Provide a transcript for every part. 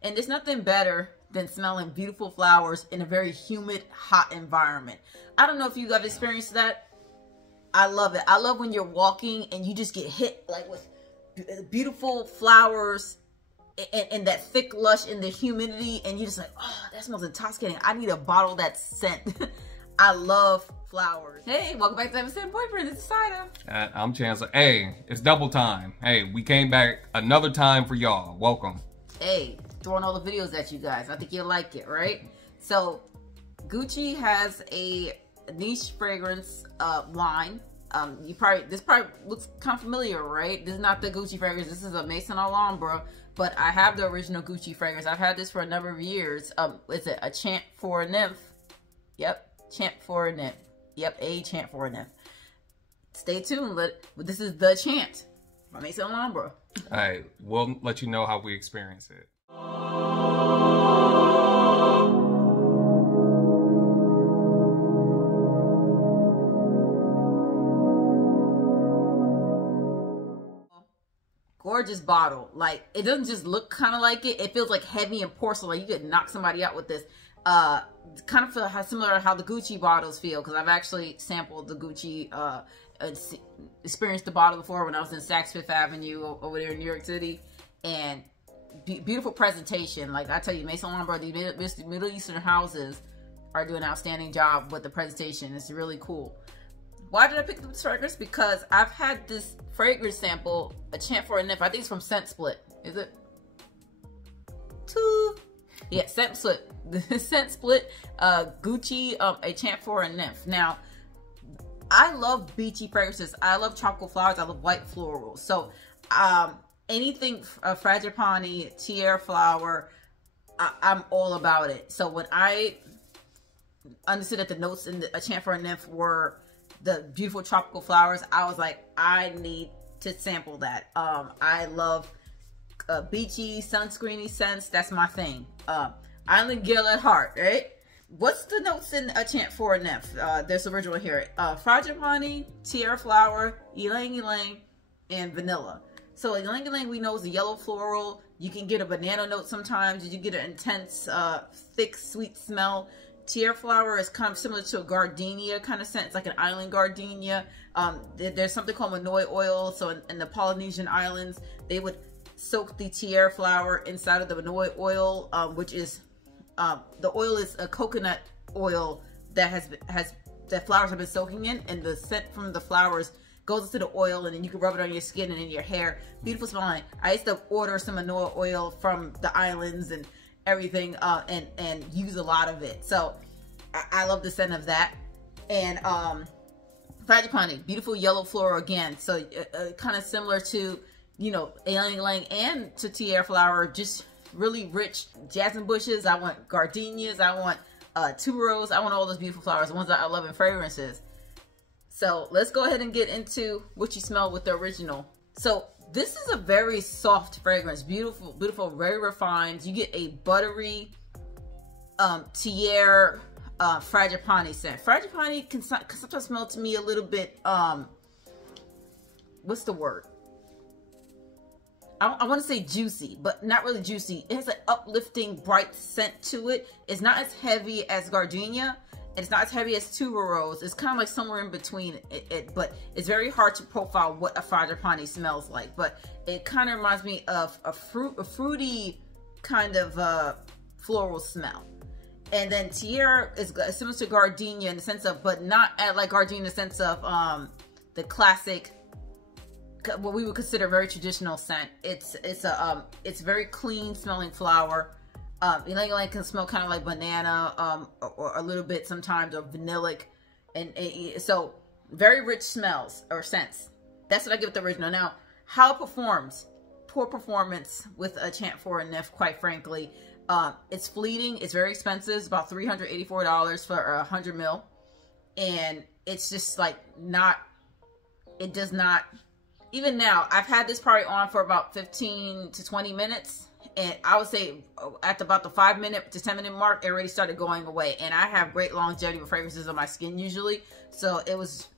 And there's nothing better than smelling beautiful flowers in a very humid, hot environment. I don't know if you have experienced that. I love it. I love when you're walking and you just get hit like with beautiful flowers and that thick lush in the humidity, and you're just like, oh, that smells intoxicating. I need a bottle of that scent. I love flowers. Hey, welcome back to Evan Boyfriend. It's Saida. I'm Chancellor. Hey, it's double time. Hey, we came back another time for y'all. Welcome. Hey, throwing all the videos at you guys. I think you'll like it, right? So, Gucci has a niche fragrance line. This probably looks kind of familiar, right? This is not the Gucci fragrance. This is a Maison Alhambra, but I have the original Gucci fragrance. I've had this for a number of years. Is it a Chant for a Nymph? Yep, Chant for a Nymph. Yep, a Chant for a Nymph. Stay tuned. This is the Chant by Maison Alhambra. All right, we'll let you know how we experience it. Gorgeous bottle. Like, it doesn't just look kind of like it. It feels like heavy and porcelain. You could knock somebody out with this. Kind of feel similar to how the Gucci bottles feel, because I've actually sampled the Gucci, experienced the bottle before when I was in Saks Fifth Avenue over there in New York City. And beautiful presentation. Like I tell you, Maison Alhambra, the Middle Eastern houses are doing an outstanding job with the presentation. It's really cool. Why did I pick up this fragrance? Because I've had this fragrance sample, a Chant for a Nymph. I think it's from Scent Split. Is it? Yeah, Scent Split. The Scent Split, Gucci, a Chant for a Nymph. Now, I love beachy fragrances. I love tropical flowers. I love white florals. So, anything frangipani, tiare flower, I'm all about it. So when I understood that the notes in a Chant for a Nymph were the beautiful tropical flowers, I was like, I need to sample that. I love beachy, sunscreeny scents. That's my thing. Island Girl at heart, right? What's the notes in a Chant for a Nymph? There's original here. Frangipani, tiare flower, ylang ylang, and vanilla. So ylang ylang we know is a yellow floral. You can get a banana note sometimes. You can get an intense, thick, sweet smell. Tiare flower is kind of similar to a gardenia kind of scent. It's like an island gardenia. There's something called Manoi oil. So in the Polynesian islands, they would soak the tiare flower inside of the Manoi oil, which is the oil is a coconut oil that that flowers have been soaking in, and the scent from the flowers goes into the oil, and then you can rub it on your skin and in your hair. Beautiful smelling. I used to order some Manoi oil from the islands and everything, and use a lot of it. So I love the scent of that. And frangipani, beautiful yellow floral again. So kind of similar to, you know, ylang ylang and to tiare flower, just really rich jasmine bushes. I want gardenias. I want tuberose. I want all those beautiful flowers, the ones that I love in fragrances. So let's go ahead and get into what you smell with the original. So this is a very soft fragrance, beautiful, beautiful, very refined. You get a buttery tiare frangipani scent. Frangipani can sometimes smell to me a little bit, what's the word? I want to say juicy, but not really juicy. It has an uplifting, bright scent to it. It's not as heavy as gardenia. It's not as heavy as tuberose. It's kind of like somewhere in between it, but it's very hard to profile what a frangipani smells like. But it kind of reminds me of a fruity kind of floral smell. And then tiare is similar to gardenia in the sense of, but not like gardenia in the sense of the classic, what we would consider very traditional scent. It's very clean smelling flower. Ylang ylang can smell kind of like banana, or a little bit sometimes, or vanillic, and so very rich smells or scents. That's what I give the original. Now, how it performs, poor performance with a Chant for a Nymph, quite frankly. It's fleeting. It's very expensive. It's about $384 for 100 ml, and it's just like not. It does not. Even now, I've had this probably on for about 15 to 20 minutes. And I would say at about the 5 minute to 10 minute mark, it already started going away. And I have great longevity with fragrances on my skin usually. So it was,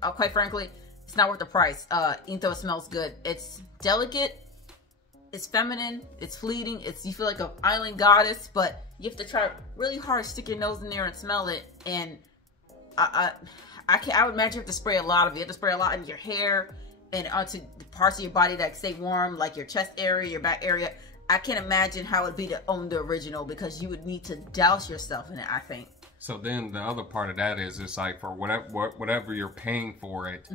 quite frankly, it's not worth the price. Even though it smells good. It's delicate. it's feminine, it's fleeting, you feel like an island goddess, but you have to try really hard to stick your nose in there and smell it. And I would imagine you have to spray a lot of it. You have to spray a lot in your hair and onto the parts of your body that stay warm, like your chest area, your back area. I can't imagine how it would be to own the original, because you would need to douse yourself in it, I think. So then the other part of that is, it's like, for whatever you're paying for it,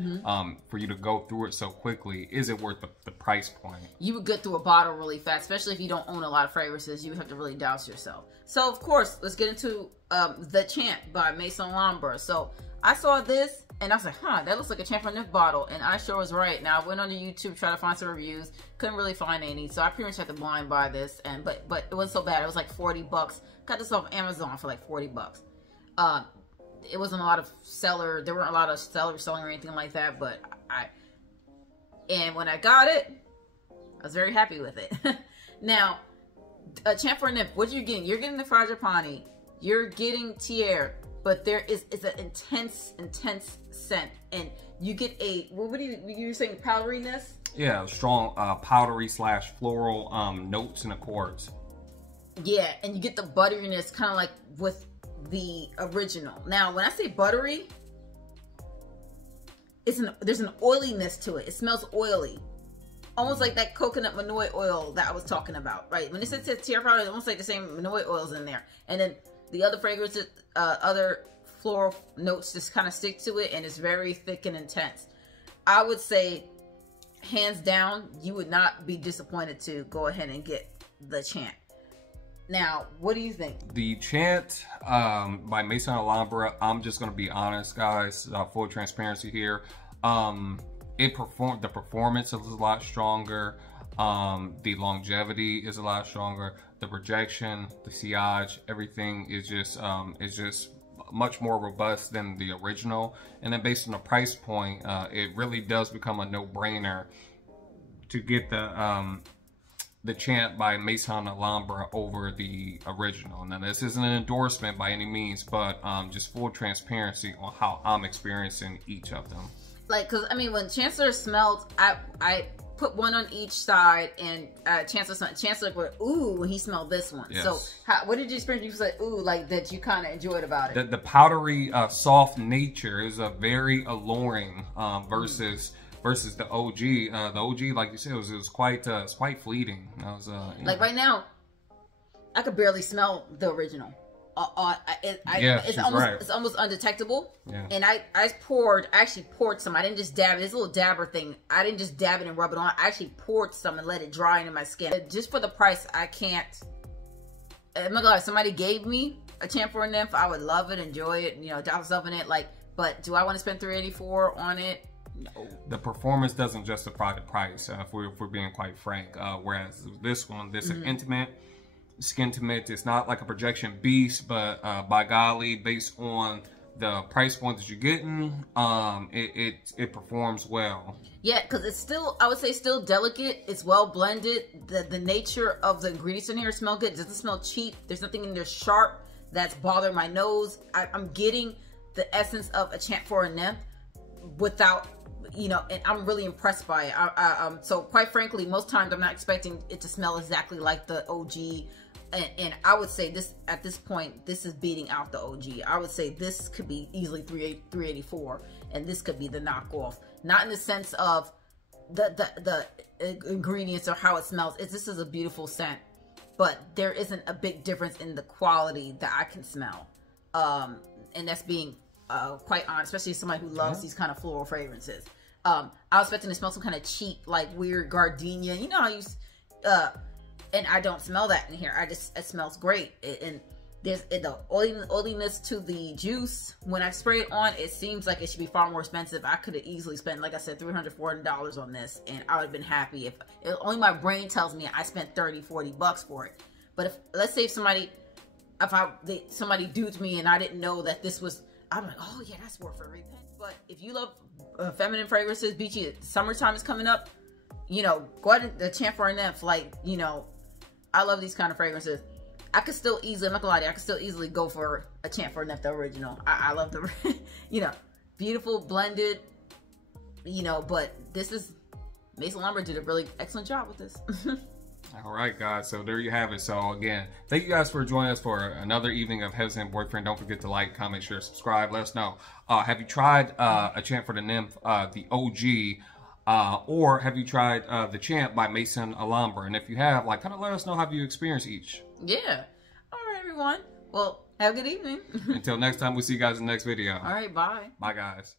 for you to go through it so quickly, is it worth the price point? You would get through a bottle really fast, especially if you don't own a lot of fragrances. You would have to really douse yourself. So of course, let's get into The Chant by Maison Lambra. So I saw this and I was like, huh, that looks like a Chant for Nymph bottle, and I sure was right. Now I went on YouTube, tried to find some reviews, couldn't really find any, so I pretty much had to blind buy this. And but it wasn't so bad. It was like 40 bucks. Got this off Amazon for like 40 bucks. It wasn't a lot of there weren't a lot of sellers selling or anything like that, but and when I got it, I was very happy with it. Now, a Chant for Nymph, what are you getting? You're getting the Frangipani, you're getting Tiare, but it's an intense scent, and you get what you were saying, powderiness? Yeah, strong powdery / floral notes in the chords. Yeah, and you get the butteriness, kind of like with the original. Now, when I say buttery, there's an oiliness to it. It smells oily, almost like that coconut manoi oil that I was talking about, right? When it says Tiare powder, it's almost like the same manoi oils in there, and then the other fragrances, other floral notes just kind of stick to it, and it's very thick and intense. I would say, hands down, you would not be disappointed to go ahead and get The Chant. Now, what do you think? The Chant by Maison Lambra, I'm just going to be honest, guys, full transparency here. The performance is a lot stronger. The longevity is a lot stronger. The projection, the sillage, everything is just much more robust than the original. And then based on the price point, it really does become a no-brainer to get the Chant by Maison Lambra over the original. Now, this isn't an endorsement by any means, but just full transparency on how I'm experiencing each of them. Like, cause I mean, when Chancellor smelled, I put one on each side, and Chancellor went, ooh, when he smelled this one. Yes. So what did you experience? You said, ooh, like that you kind of enjoyed about it? The powdery, soft nature is a very alluring versus the OG. The OG, like you said, it was quite fleeting. Like right now, I could barely smell the original. It's almost undetectable. Yeah. And I actually poured some. I didn't just dab it. This little dabber thing, I didn't just dab it and rub it on. I actually poured some and let it dry into my skin. Just for the price, I can't. Oh my God, if somebody gave me a Chant for a Nymph, I would love it, enjoy it, drop myself in it. But do I want to spend $384 on it? No. The performance doesn't justify the price, if we're being quite frank. Whereas this is intimate. Skintimate. It's not like a projection beast, but by golly, based on the price point that you're getting, it performs well. Yeah, because it's still, I would say, still delicate. It's well blended. The nature of the ingredients in here smell good. It doesn't smell cheap. There's nothing in there sharp that's bothering my nose. I'm getting the essence of a Chant for a Nymph without, and I'm really impressed by it. So quite frankly, most times I'm not expecting it to smell exactly like the OG. And I would say this, at this point, this is beating out the OG. I would say this could be easily $384, and this could be the knockoff. Not in the sense of the ingredients or how it smells. This is a beautiful scent, but there isn't a big difference in the quality that I can smell. And that's being quite honest, especially somebody who loves these kind of floral fragrances. I was expecting to smell some kind of cheap, like weird gardenia. You know how you... and I don't smell that in here. It smells great. And there's the oiliness to the juice. When I spray it on, it seems like it should be far more expensive. I could have easily spent, like I said, $340 on this, and I would have been happy if only my brain tells me I spent 30, 40 bucks for it. But if, let's say somebody duped me and I didn't know that this was, I'm like, oh yeah, that's worth a repent. But if you love feminine fragrances, beachy, summertime is coming up, go ahead and the Chant for a Nymph, I love these kind of fragrances. I could still easily, I'm not gonna lie to you, I could still easily go for a Chant for a Nymph, the original. I love the, beautiful, blended, but this is, Maison Lambra did a really excellent job with this. All right, guys. So there you have it. So again, thank you guys for joining us for another evening of Hesitant Boyfriend. Don't forget to like, comment, share, subscribe. Let us know. Have you tried A Chant for the Nymph, the OG, or have you tried The Chant by Mason Alhambra? And if you have, like, kind of let us know how you experience each. Yeah. All right, everyone. Well, have a good evening. Until next time, we'll see you guys in the next video. All right, bye. Bye, guys.